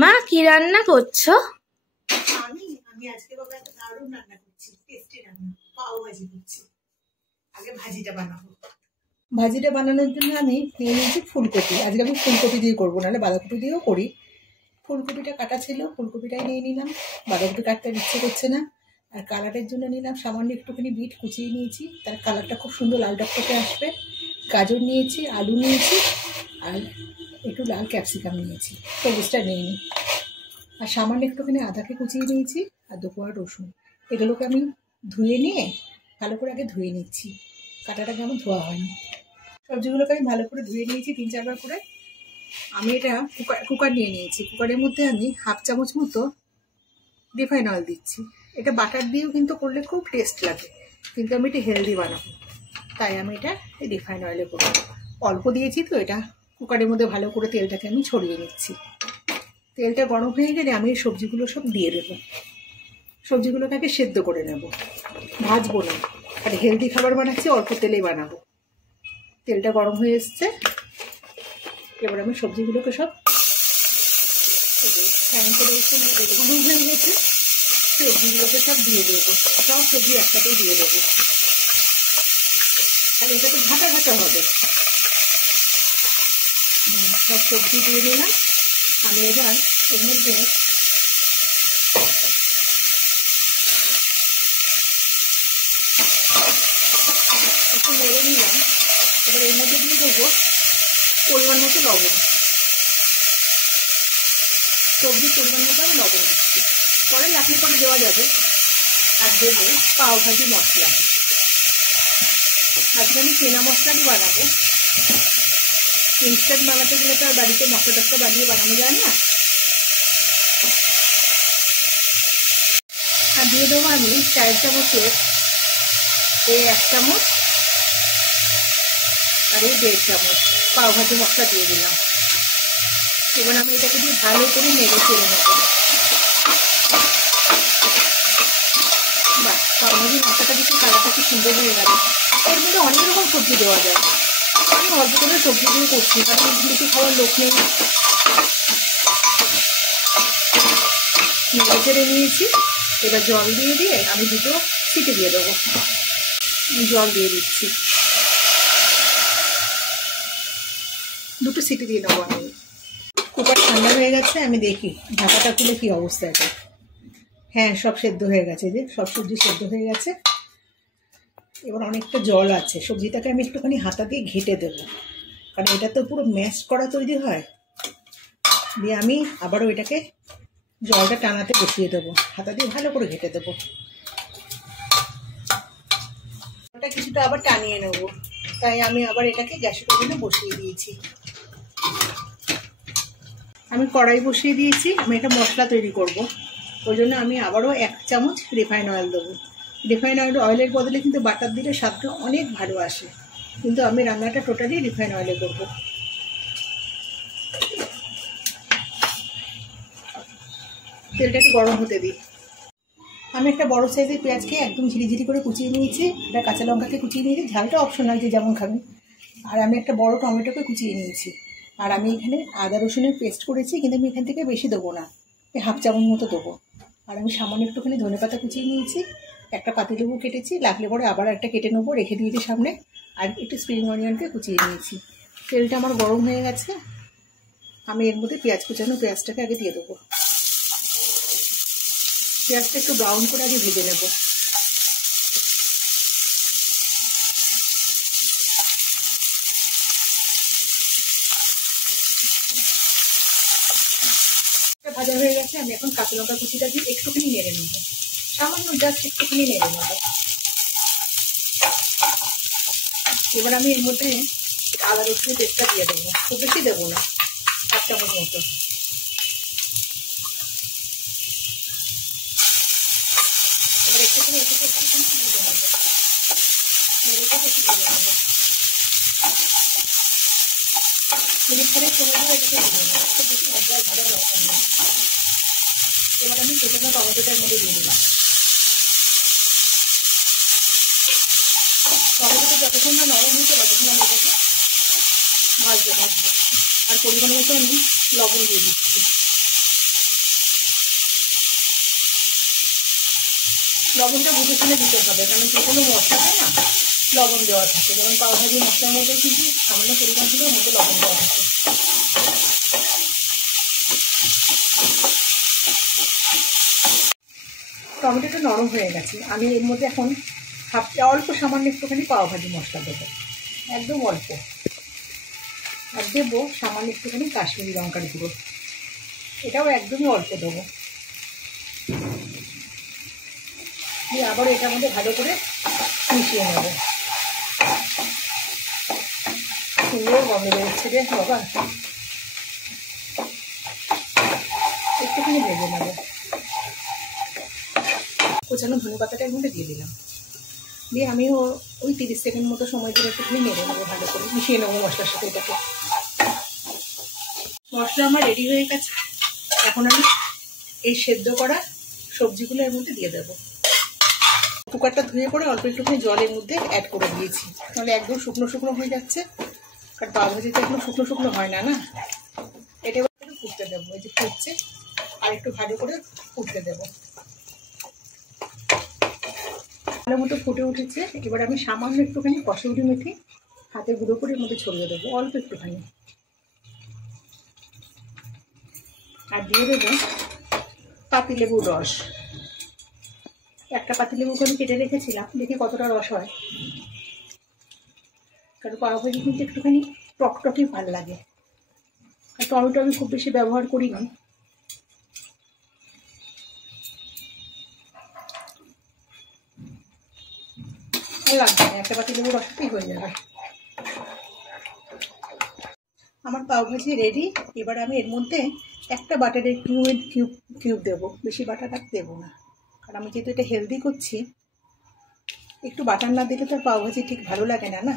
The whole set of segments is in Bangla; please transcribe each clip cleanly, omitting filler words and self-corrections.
মা কি রান্না করছো? আমি আমি আজকে বাবা একটা দারুণ রান্না করছি, টেস্টি রান্না, পাও ভাজি করছি। আগে ভাজিটা বানাবো। ভাজিটা বানানোর জন্য আমি নিয়ে নিয়েছি ফুলকপি। আজকে আমি ফুলকপি দিয়ে করবো, নাহলে বাঁধাকপি দিয়েও করি। ফুলকপিটা কাটা ছিল, ফুলকপিটাই নিয়ে নিলাম। বাঁধাকপি কাটতে ইচ্ছে করছে না। আর কালারের জন্য নিলাম সামান্য একটুখানি বিট কুচিয়ে নিয়েছি, তার কালারটা খুব সুন্দর লাল টকটকে আসবে। গাজর নিয়েছি, আলু নিয়েছি, আর একটু লাল ক্যাপসিকাম নিয়েছি, সবুজটা নিইনি। আর সামান্য একটুখানি আদাকে কুচিয়ে নিয়েছি, আর 2 কোয়া রসুন। এগুলোকে আমি ধুয়ে নিয়ে ভালো করে আগে ধুয়ে নিচ্ছি। কাটাটাকে আমার ধোয়া হয়নি। সবজিগুলোকে আমি ভালো করে ধুয়ে নিয়েছি 3-4 বার করে। আমি এটা কুকার নিয়ে নিয়েছি। কুকারের মধ্যে আমি 1/2 চামচ মতো রিফাইন অয়েল দিচ্ছি। এটা বাটার দিয়েও কিন্তু করলে খুব টেস্ট লাগে, কিন্তু আমি এটা হেলদি বানাবো, তাই আমি এটা রিফাইন অয়েলে করবো। অল্প দিয়েছি তো, এটা কুকারের মধ্যে ভালো করে তেলটাকে আমি ছড়িয়ে নিচ্ছি। তেলটা গরম হয়ে গেলে আমি সবজিগুলো সব দিয়ে দেবো। সবজিগুলোকে আগে সেদ্ধ করে নেব, ভাজবো না। আর হেলদি খাবার বানাচ্ছি, অল্প তেলেই বানাবো। তেলটা গরম হয়ে এসছে, এবার আমি সবজিগুলোকে সব ফ্যান করে গরম হয়ে গেছে, সবজিগুলোকে সব দিয়ে দেবো। সব সবজি একসাথেই দিয়ে দেবো, আর এটা তো ঘাটা ঘাটা হবে। সব সবজি দিয়ে দিলাম। আমি এবার এর মধ্যে একটু নেড়ে নিলাম। এবার এর মধ্যে দিয়ে দেবো পরিমাণ মতো লবণ। সবজির পরিমাণ মতো আমি লবণ দিচ্ছি, পরে লাগলে পরে দেওয়া যাবে। আর দেবো পাও ভাজি মশলা। আজকে আমি কেনা মশলা দিয়ে বানাবো। ইনস্ট্যান্ট বানাতে গেলে তো আর বাড়িতে মশলা টশলা বানিয়ে বানানো যায় না। আর দিয়ে দেবো আমি 4 চামচের এই 1 চামচ আর এই 1.5 চামচ পাও ভাজি মশলা দিয়ে দিলাম। এবার আমি এটাকে দিয়ে ভালো করে নেড়ে চেড়ে নেবো। বাহ, পাও ভাজি মশলাটা দিতে কালারটা কি সুন্দর হয়ে গেল। এর মধ্যে অনেক রকম সবজি দেওয়া যায়, আমি অল্প করে সবজি দিয়ে করছি, কারণ বেশি খাওয়ার লোক নেই। নেড়ে চেড়ে নিয়েছি। এবার জল দিয়ে দিয়ে আমি 2টো সিটি দিয়ে দেবো। জল দিয়ে দিচ্ছি, 2টো সিটি দিয়ে নেবো আমি। কুকার ঠান্ডা হয়ে গেছে, আমি দেখি ঢাকাটা খুলে কি অবস্থা এটা। হ্যাঁ, সব সেদ্ধ হয়ে গেছে, যে সব সবজি সেদ্ধ হয়ে গেছে। এবার অনেকটা জল আছে, সবজিটাকে আমি একটুখানি হাতা দিয়ে ঘেটে দেবো, কারণ এটা তো পুরো ম্যাশ করা তৈরি হয়। দিয়ে আমি আবারও এটাকে জলটা টানাতে বসিয়ে দেবো, হাতা দিয়ে ভালো করে ঘেটে দেবো। ওটা কিছুটা আবার টানিয়ে নেবো, তাই আমি আবার এটাকে গ্যাসের ওভেনে বসিয়ে দিয়েছি। আমি কড়াই বসিয়ে দিয়েছি, আমি একটা মশলা তৈরি করব। ওই জন্য আমি আবারও 1 চামচ রিফাইন অয়েল দেবো। রিফাইন অয়েলের বদলে কিন্তু বাটার দিলে স্বাদটা অনেক ভালো আসে, কিন্তু আমি রান্নাটা টোটালি রিফাইন অয়েলে করবো। তেলটা একটু গরম হতে দিই। আমি একটা বড় সাইজের পেঁয়াজকে একদম ঝিরিঝিরি করে কুচিয়ে নিয়েছি, একটা কাঁচা লঙ্কাকে কুচিয়ে নিয়েছি, ঝালটা অপশনাল, যে যেমন খাবেন। আর আমি একটা বড় টমেটোকে কুচিয়ে নিয়েছি। আর আমি এখানে আদা রসুনের পেস্ট করেছি, কিন্তু আমি এখান থেকে বেশি দেবো না, 1/2 চামচ মতো দেবো। আর আমি সামান্য একটুখানি ধনেপাতা কুচিয়ে নিয়েছি, একটা পাতিলেবু কেটেছি, লাগলে পরে আবার একটা কেটে নেবো, রেখে দিয়েছি সামনে। আর একটু স্প্রিং অনিয়নকে কুচিয়ে নিয়েছি। তেলটা আমার গরম হয়ে গেছে, আমি এর মধ্যে পেঁয়াজ কুচানো পেঁয়াজটাকে আগে দিয়ে দেবো। পেঁয়াজটা একটু ব্রাউন করে আগে ভেজে নেব। ভাজা হয়ে গেছে, আমি এখন কাঁচা লঙ্কা কুচিটা দিয়ে একটুখানি নেড়ে নেব, সামান্য জাস্ট একটুখানি নেড়ে নেব। এবার আমি এর মধ্যে আদা রসুনের পেস্টটা দিয়ে দেবো, খুব বেশি দেবো না, 1 চামচ মতো। এবার একটুখানি ভেজে নেবো, মিনিট 3 সময় ধরে এটাকে ভেজে নেবো, খুব বেশি ভাজা দরকার নেই। এবার আমি প্রথমে টমেটোটার মধ্যে দিয়ে দিলাম। টমেটোটা যতক্ষণ না নরম হয়েছে ততক্ষণ আমি এটাকে ভাজবো। আর পরিমাণ মতো আমি লবণ দিয়ে দিচ্ছি। লবণটা বুঝে শুনে দিতে হবে, কারণ যে কোনো মশলাতে না লবণ দেওয়া থাকে। যেমন পাওভাজি মশলার মধ্যে কিন্তু সামান্য পরিমাণ থেকে ওর মধ্যে লবণ দেওয়া থাকে। টমেটোটা নরম হয়ে গেছে, আমি এর মধ্যে এখন অল্প সামান্য একটুখানি পাওভাজি মশলা দেবো, একদম অল্প। আর দেবো সামান্য একটুখানি কাশ্মীরি লঙ্কার গুঁড়ো, এটাও একদমই অল্প দেবো। দিয়ে আবার এটার মধ্যে ভালো করে মিশিয়ে নেব। সুন্দর গন্ধ বেরোচ্ছে রে বাবা, একটুখানি ভেজে নেব। কোচানো ধনেপাতাটা এর মধ্যে দিয়ে দিলাম, দিয়ে আমিও ওই 30 সেকেন্ড মতো সময় ধরে একটুখানি নেড়ে নেবো, ভালো করে মিশিয়ে নেবো মশলার সাথে এটাকে। মশলা আমার রেডি হয়ে গেছে, এখন আমি এই সেদ্ধ করা সবজিগুলো এর মধ্যে দিয়ে দেবো। কুকারটা ধুয়ে পরে অল্প একটুখানি জলের মধ্যে অ্যাড করে দিয়েছি, তাহলে একদম শুকনো শুকনো হয়ে যাচ্ছে, কারণ পাওভাজিতে একদম শুকনো শুকনো হয় না, না। এটা এবার একটু ফুটতে দেবো, এই যে ফুটছে, আর একটু ভালো করে ফুটতে দেবো। ভালো মতো ফুটে উঠেছে, এবার আমি সামান্য একটুখানি কসুরি মেথি হাতে গুঁড়ো করে এর মধ্যে ছড়িয়ে দেবো, অল্প একটুখানি। আর দিয়ে দেবো পাতিলেবুর রস, একটা পাতিলেবুকে আমি কেটে রেখেছিলাম, দেখি কতটা রস হয়, কারণ পাওভাজি কিন্তু একটুখানি টকটকই ভালো লাগে। আর টমেটো আমি খুব বেশি ব্যবহার করি না। লাগবে না, একটা পাতিলেবুর রসতেই হয়ে যাবে। আমার পাওভাজি রেডি। এবার আমি এর মধ্যে একটা বাটারের কিউব দেবো, বেশি বাটার আর দেবো না, কারণ আমি যেহেতু এটা হেলদি করছি, একটু বাটার না দিলে তো পাওভাজি ঠিক ভালো লাগে না, না।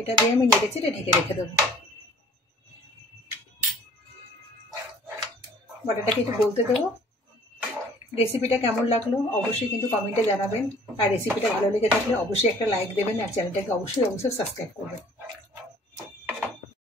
এটা দিয়ে আমি নেড়ে চেড়ে ঢেকে রেখে দেবো। বাটারটাকে একটু গলতে দেবো। রেসিপিটা কেমন লাগলো অবশ্যই কিন্তু কমেন্টে জানাবেন, আর রেসিপিটা ভালো লেগে থাকলে অবশ্যই একটা লাইক দেবেন, আর চ্যানেলটাকে অবশ্যই সাবস্ক্রাইব করবেন।